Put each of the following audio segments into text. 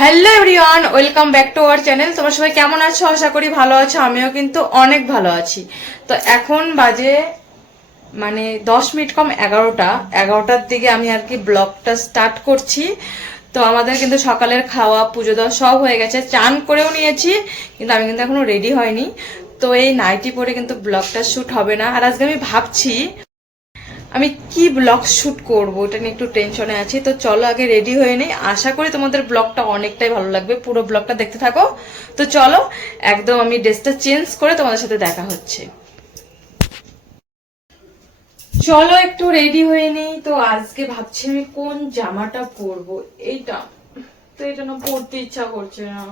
Hello everyone welcome back to our channel তোমার সবাই কেমন আছো? আশা করি ভালো আছো, আমিও কিন্তু অনেক ভালো আছি। তো এখন বাজে মানে দশ মিনিট কম এগারোটা। এগারোটার দিকে আমি আর কি ব্লগটা স্টার্ট করছি। তো আমাদের কিন্তু সকালের খাওয়া, পুজো দেওয়া সব হয়ে গেছে। চান করেও নিয়েছি, কিন্তু আমি কিন্তু এখনও রেডি হয়নি। তো এই নাইটি পরে কিন্তু ব্লগটা শ্যুট হবে না। আর আজকে আমি ভাবছি আমি কি ব্লগ শুট করব, এটা নিয়ে একটু টেনশনে আছি। তো চলো আগে রেডি হয়ে নেই। আশা করি তোমাদের ব্লগটা অনেকটাই ভালো লাগবে। পুরো ব্লগটা দেখতে থাকো। তো চলো, একদম আমি ড্রেসটা চেঞ্জ করে তোমাদের সাথে দেখা হচ্ছে। চলো একটু রেডি হয়ে নেই। তো আজকে ভাবছি আমি কোন জামাটা পরবো। এইটা। তো এটা না পরতে ইচ্ছা করছে না।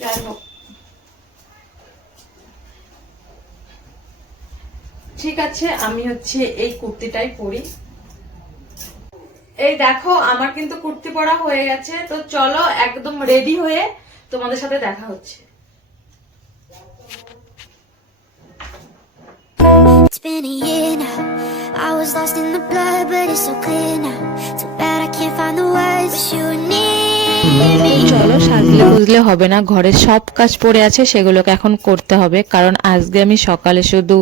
যাই হোক। ঠিক আছে আমি হচ্ছে এই কুর্তিটাই পরি এই দেখো আমার কিন্তু কুর্তি পরা হয়ে গেছে তো চলো একদম রেডি হয়ে তোমাদের সাথে দেখা হচ্ছে It's been a year now. I was lost in the blood, but it's so clear now. Too bad I can't find the words. Wish you were near me. চলো সাজলে বুঝলে হবে না ঘরের সব কাজ পড়ে আছে সেগুলোকে এখন করতে হবে কারণ আজকে আমি সকালে শুধু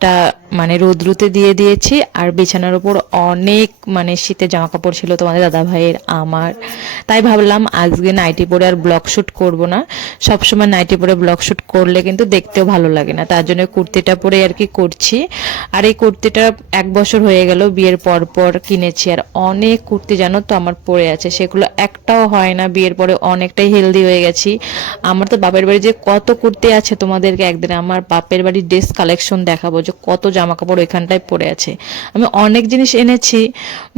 ব্ল্যাঙ্কেটটা মানে রোদ্রুতে দিয়ে দিয়েছি, আর বিছানার উপর অনেক মানে শীতের জামা কাপড় ছিল তোমাদের দাদা ভাইয়ের আমার। তাই ভাবলাম আজকে নাইটি পরে আর ব্লগ শ্যুট করব না। সবসময় নাইটি পরে ব্লগ শ্যুট করলে কিন্তু দেখতেও ভালো লাগে না। তার জন্য কুর্তিটা পরে আর কি করছি। আর এই কুর্তিটা এক বছর হয়ে গেল বিয়ের পর পর কিনেছি, আর অনেক কুর্তি জানো তো আমার পরে আছে। সেগুলো একটাও হয় না, বিয়ের পরে অনেকটাই হেলদি হয়ে গেছি। আমার তো বাপের বাড়ি যে কত কুর্তি আছে তোমাদেরকে একদিন আমার বাপের বাড়ির ড্রেস কালেকশন দেখাবো। যে কত জামা কাপড় ওইখানটায় পড়ে আছে। আমি অনেক জিনিস এনেছি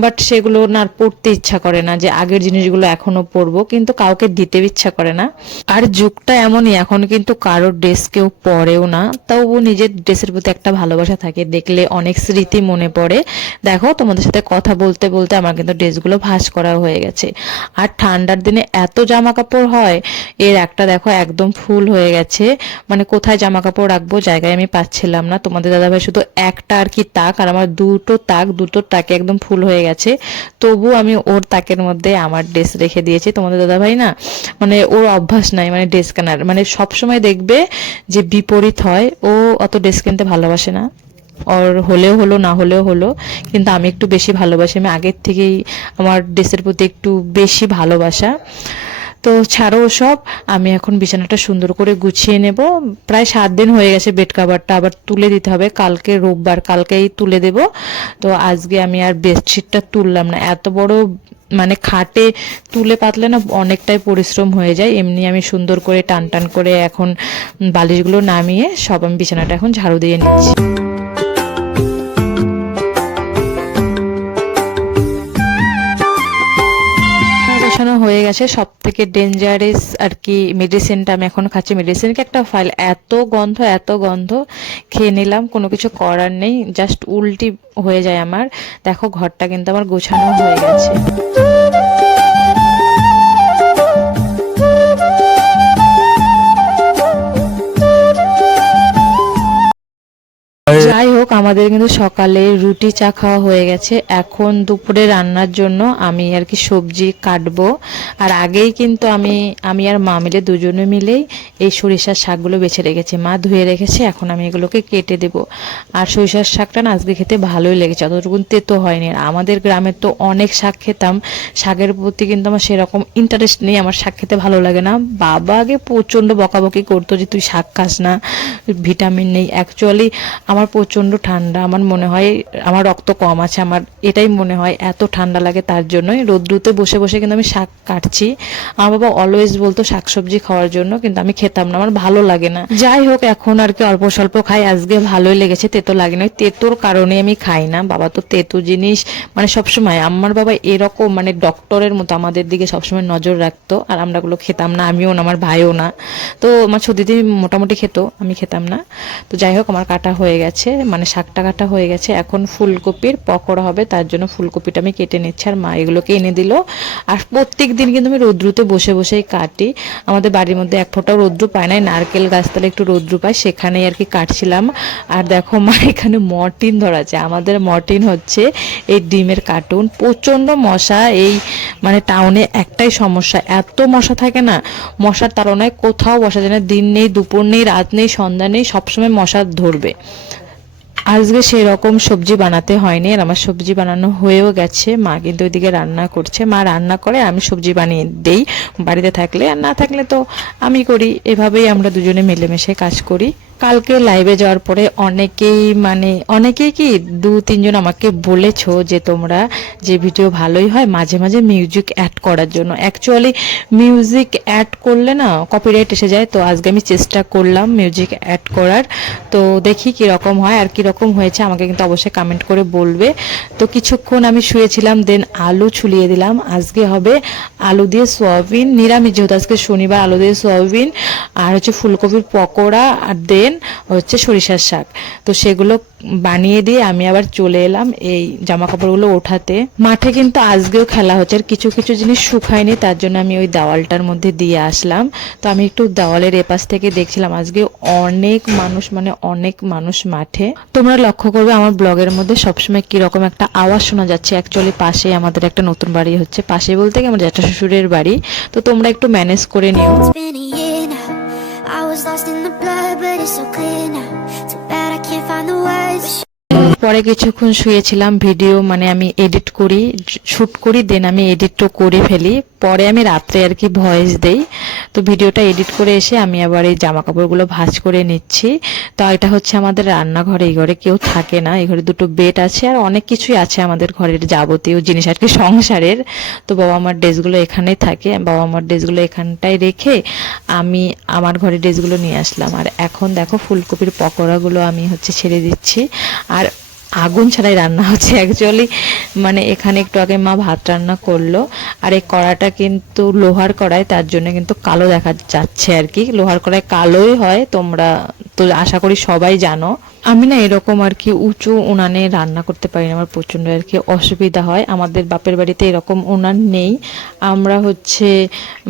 বাট সেগুলো না পরতে ইচ্ছা করে না যে আগের জিনিসগুলো এখনও পরবো, কিন্তু কাউকে দিতে ইচ্ছা করে না। আর যুগটা এমনই, এখন কিন্তু কারোর ড্রেস কেউ পরেও না তাও নিজের ড্রেসের প্রতি একটা ভালোবাসা থাকে, দেখলে অনেক স্মৃতি মনে পড়ে। দেখো, তোমাদের সাথে কথা বলতে বলতে আমার কিন্তু ড্রেসগুলো ভাঁজ করা হয়ে গেছে। আর ঠান্ডার দিনে এত জামা কাপড় হয়, এর একটা দেখো একদম ফুল হয়ে গেছে। মানে কোথায় জামা কাপড় রাখব জায়গায় আমি পাচ্ছিলাম না, তোমাদের দাদাভাই, শুধু একটা আর কি তাক আর আমার দুটো তাক, দুটো তাকে একদম ফুল হয়ে গেছে। তবু আমি ওর তাকের মধ্যে আমার ড্রেস রেখে দিয়েছি। তোমাদের দাদাভাই না মানে ওর অভ্যাস নাই মানে ড্রেস কেনার। মানে সবসময় দেখবে যে বিপরীত হয়। ও অত ড্রেস কিনতে ভালোবাসে না। ওর হলেও হলো, না হলেও হলো। কিন্তু আমি একটু বেশি ভালোবাসি। আমি আগের থেকেই আমার ড্রেসের প্রতি একটু বেশি ভালোবাসা। তো ছাড়ো সব, আমি এখন বিছানাটা সুন্দর করে গুছিয়ে নেব। প্রায় সাত দিন হয়ে গেছে বেড কাভারটা আবার তুলে দিতে হবে। কালকে রোববার, কালকেই তুলে দেব। তো আজকে আমি আর বেডশিটটা তুললাম না। এত বড় মানে খাটে তুলে পাতলে না অনেকটাই পরিশ্রম হয়ে যায়। এমনি আমি সুন্দর করে টান টান করে এখন বালিশগুলো নামিয়ে সব আমি বিছানাটা এখন ঝাড়ু দিয়ে নিচ্ছি। গেছে সব থেকে ডেঞ্জারাস আর কি মেডিসিনটা আমি এখন খাচ্ছি। মেডিসিনকে একটা ফাইল এত গন্ধ এত গন্ধ খেয়ে নিলাম কোনো কিছু করার নেই জাস্ট উল্টি হয়ে যায় আমার। দেখো ঘরটা কিন্তু আমার গোছানো হয়ে গেছে। যাই হোক, আমাদের কিন্তু সকালে রুটি চা খাওয়া হয়ে গেছে। এখন দুপুরে রান্নার জন্য আমি আর কি সবজি কাটবো। আর আগেই কিন্তু আমি আমি আর মা মিলে দুজনে মিলেই এই সরিষার শাকগুলো বেছে রেখেছি। মা ধুয়ে রেখেছে, এখন আমি এগুলোকে কেটে দেব। আর সরিষার শাকটা না আজকে খেতে ভালোই লেগেছে, অতটুকুন তেতো হয়নি। আর আমাদের গ্রামে তো অনেক শাক খেতাম, শাকের প্রতি কিন্তু আমার সেরকম ইন্টারেস্ট নেই, আমার শাক খেতে ভালো লাগে না। বাবা আগে প্রচণ্ড বকাবকি করতো যে, তুই শাক খাস না, ভিটামিন নেই। অ্যাকচুয়ালি আমার প্রচণ্ড ঠান্ডা, আমার মনে হয়, আমার রক্ত কম আছে, আমার এটাই মনে হয়, এত ঠান্ডা লাগে তার জন্যই। রোদ্রুতে বসে বসে কিন্তু আমি শাক কাটছি। আমার বাবা অলওয়েজ বলতো, শাকসবজি খাওয়ার জন্য কিন্তু আমি খেতাম না, আমার ভালো লাগে না। যাই হোক, এখন আর কি অল্প স্বল্প খাই, আজকে ভালোই লেগেছে তেতো লাগে না তেতোর কারণে আমি খাই না। বাবা তো তেতো জিনিস মানে সবসময় আমার বাবা এরকম মানে ডক্টরের মতো আমাদের দিকে সবসময় নজর রাখতো, আর আমরা গুলো খেতাম না, আমিও না, আমার ভাইও না। তো আমার ছোট দিদি মোটামুটি খেত, আমি খেতাম না। তো যাই হোক, আমার কাটা হয়ে গেছে মানে শাকটা কাটা হয়ে গেছে। এখন ফুলকপির পকোড়া হবে, তার জন্য ফুলকপিটা আমি কেটে নিচ্ছি আর মা এগুলোকে এনে দিল। আর প্রত্যেক দিন কিন্তু আমি রৌদ্রুতে বসে বসেই কাটি। আমাদের বাড়ির মধ্যে এক ফোঁটাও রৌদ্র পায় না নারকেল গাছতলা একটু রৌদ্র পায়, সেখানেই আর কি কাটছিলাম। আর দেখো মা, এখানে মর্টিন ধরাছে আমাদের মর্টিন হচ্ছে এই ডিমের কার্টুন। প্রচণ্ড মশা, এই মানে টাউনে একটাই সমস্যা। এত মশা থাকে না, মশার তাড়নায় কোথাও বসা যায় না। দিন নেই, দুপুর নেই, রাত নেই, সন্ধ্যা নেই, সবসময় মশা ধরবে। আজকে সেই রকম সবজি বানাতে হয়নি, আর আমার সবজি বানানো হয়েও গেছে। মা কিন্তু ওইদিকে রান্না করছে। মা রান্না করে, আমি সবজি বানিয়ে দেই। বাড়িতে থাকলে আর না থাকলে তো আমি করি। এভাবেই আমরা দুজনে মিলেমিশে কাজ করি। কালকে লাইভে যাওয়ার পরে অনেকেই মানে অনেকেই কি দু, তিনজন আমাকে বলেছ যে তোমরা যে ভিডিও ভালোই হয়, মাঝে মাঝে মিউজিক অ্যাড করার জন্য। অ্যাকচুয়ালি মিউজিক অ্যাড করলে না কপিরাইট এসে যায়, তো আজকে আমি চেষ্টা করলাম মিউজিক অ্যাড করার। তো দেখি কীরকম হয় আর কীরকম হয়েছে, আমাকে কিন্তু অবশ্যই কমেন্ট করে বলবে। তো কিছুক্ষণ আমি শুয়েছিলাম দেন আলু ছুলিয়ে দিলাম। আজকে হবে আলু দিয়ে সোয়াবিন নিরামিষ, যেহেতু আজকে শনিবার আলু দিয়ে সোয়াবিন আর হচ্ছে ফুলকপির পকোড়া, আর দেন হচ্ছে সরিষার শাক। তো সেগুলো বানিয়ে দিয়ে আমি আবার চলে এলাম এই জামা কাপড়গুলো ওঠাতে। মাঠে কিন্তু আজকেও খেলা হচ্ছে আর কিছু কিছু জিনিস শুকায়নি, তার জন্য আমি ওই দেওয়ালটার মধ্যে দিয়ে আসলাম। তো আমি একটু দেওয়ালের এপাশ থেকে দেখছিলাম আজকে অনেক মানুষ মানে অনেক মানুষ মাঠে। তোমরা লক্ষ্য করবে আমার ব্লগের মধ্যে সবসময় কীরকম একটা আওয়াজ শোনা যাচ্ছে। অ্যাকচুয়ালি পাশে আমাদের একটা নতুন বাড়ি হচ্ছে। পাশে বলতে কি আমার জ্যাঠা শ্বশুরের বাড়ি। তো তোমরা একটু ম্যানেজ করে নিও। so clear. পরে কিছুক্ষণ শুয়েছিলাম ভিডিও মানে আমি এডিট করি শুট করি দেন আমি এডিটও করে ফেলি। পরে আমি রাত্রে আর কি ভয়েস দেই। তো ভিডিওটা এডিট করে এসে আমি আবার এই জামা কাপড়গুলো ভাঁজ করে নিচ্ছি। তো এটা হচ্ছে আমাদের রান্নাঘরে, এই ঘরে কেউ থাকে না। এই ঘরে দুটো বেড আছে আর অনেক কিছুই আছে আমাদের ঘরের যাবতীয় জিনিস আর কি, সংসারের। তো বাবা আমার ড্রেসগুলো এখানেই থাকে। বাবা আমার ড্রেসগুলো এখানটায় রেখে আমি আমার ঘরে ড্রেসগুলো নিয়ে আসলাম। আর এখন দেখো ফুলকপির পকোড়াগুলো আমি হচ্ছে ছেড়ে দিচ্ছি। আর আগুন ছাড়াই রান্না হচ্ছে অ্যাকচুয়ালি মানে এখানে একটু আগে মা ভাত রান্না করল, আর এই কড়াটা কিন্তু লোহার কড়াই, তার জন্য কিন্তু কালো দেখা যাচ্ছে আর কি। লোহার কড়াই কালোই হয়, তোমরা তো আশা করি সবাই জানো আমি না এরকম আর কি উঁচু উনানে রান্না করতে পারি না আমার প্রচণ্ড আর কি অসুবিধা হয়। আমাদের বাপের বাড়িতে এরকম উনান নেই। আমরা হচ্ছে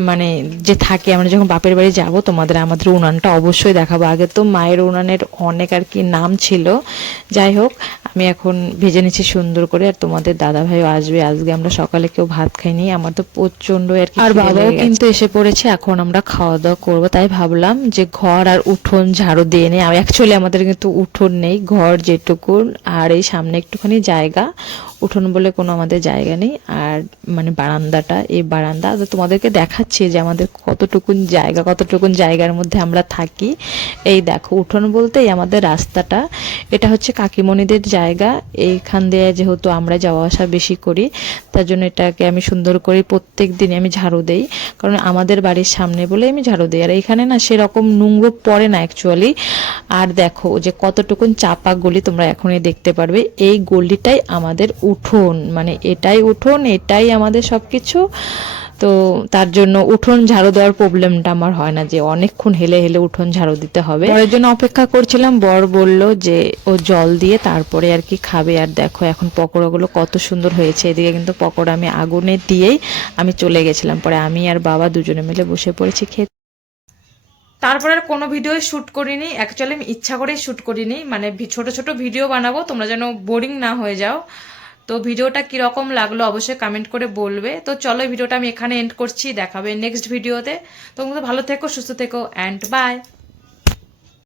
মানে যে থাকি আমরা যখন বাপের বাড়ি যাব তোমাদের আমাদের উনানটা অবশ্যই দেখাবো। আগে তো মায়ের উনানের অনেক আর কি নাম ছিল। যাই হোক আমি এখন ভেজে নিচ্ছি সুন্দর করে আর তোমাদের দাদা ভাইও আসবে। আজকে আমরা সকালে কেউ ভাত খাইনি আমার তো প্রচণ্ড আর কি আর বাবাও কিন্তু এসে পড়েছে এখন আমরা খাওয়া দাওয়া করব। তাই ভাবলাম যে ঘর আর উঠোন ঝাড়ু দিয়ে নেই। অ্যাকচুয়ালি আমাদের কিন্তু উঠোন নেই ঘর যেটুকুন আর এই সামনে একটুখানি জায়গা। উঠোন বলে কোনো আমাদের জায়গা নেই। আর মানে বারান্দাটা, এই বারান্দা তো তোমাদেরকে দেখাচ্ছি যে আমাদের কতটুকুন জায়গা, কতটুকুন জায়গার মধ্যে আমরা থাকি। এই দেখো, উঠোন বলতেই আমাদের রাস্তাটা। এটা হচ্ছে কাকিমণিদের জায়গা। এইখান দিয়ে যেহেতু আমরা যাওয়া আসা বেশি করি, তার জন্য এটাকে আমি সুন্দর করে প্রত্যেক দিনে আমি ঝাড়ু দেই। কারণ আমাদের বাড়ির সামনে বলে আমি ঝাড়ু দিই। আর এখানে না সেরকম নোংরো পড়ে না অ্যাকচুয়ালি আর দেখো যে কতটুকুন চাপা গলি তোমরা এখনই দেখতে পারবে। এই গলিটাই আমাদের উঠোন মানে এটাই উঠোন, এটাই আমাদের সব কিছু তো তার জন্য উঠোন ঝাড়ু দেওয়ার প্রবলেমটা আমার হয় না, যে অনেকক্ষণ হেলে হেলে উঠোন ঝাড়ু দিতে হবে। পরের জন্য অপেক্ষা করছিলাম, বর বলল যে ও জল দিয়ে তারপরে আর কি খাবে। আর দেখো এখন পকোড়াগুলো কত সুন্দর হয়েছে, এদিকে কিন্তু পকোড়া আমি আগুনে দিয়েই আমি চলে গেছিলাম। পরে আমি আর বাবা দুজনে মিলে বসে পড়েছি খেতে। তারপরে আর কোনো ভিডিও শ্যুট করিনি অ্যাকচুয়ালি আমি ইচ্ছা করেই শ্যুট করিনি। মানে ছোট ছোট ভিডিও বানাবো, তোমরা যেন বোরিং না হয়ে যাও। তো ভিডিওটা কীরকম লাগল অবশ্যই কমেন্ট করে বলবে। তো চলো ভিডিওটা আমি এখানে এন্ড করছি, দেখাবে নেক্সট ভিডিওতে তো। ভালো থেকো, সুস্থ থেকো অ্যান্ড বাই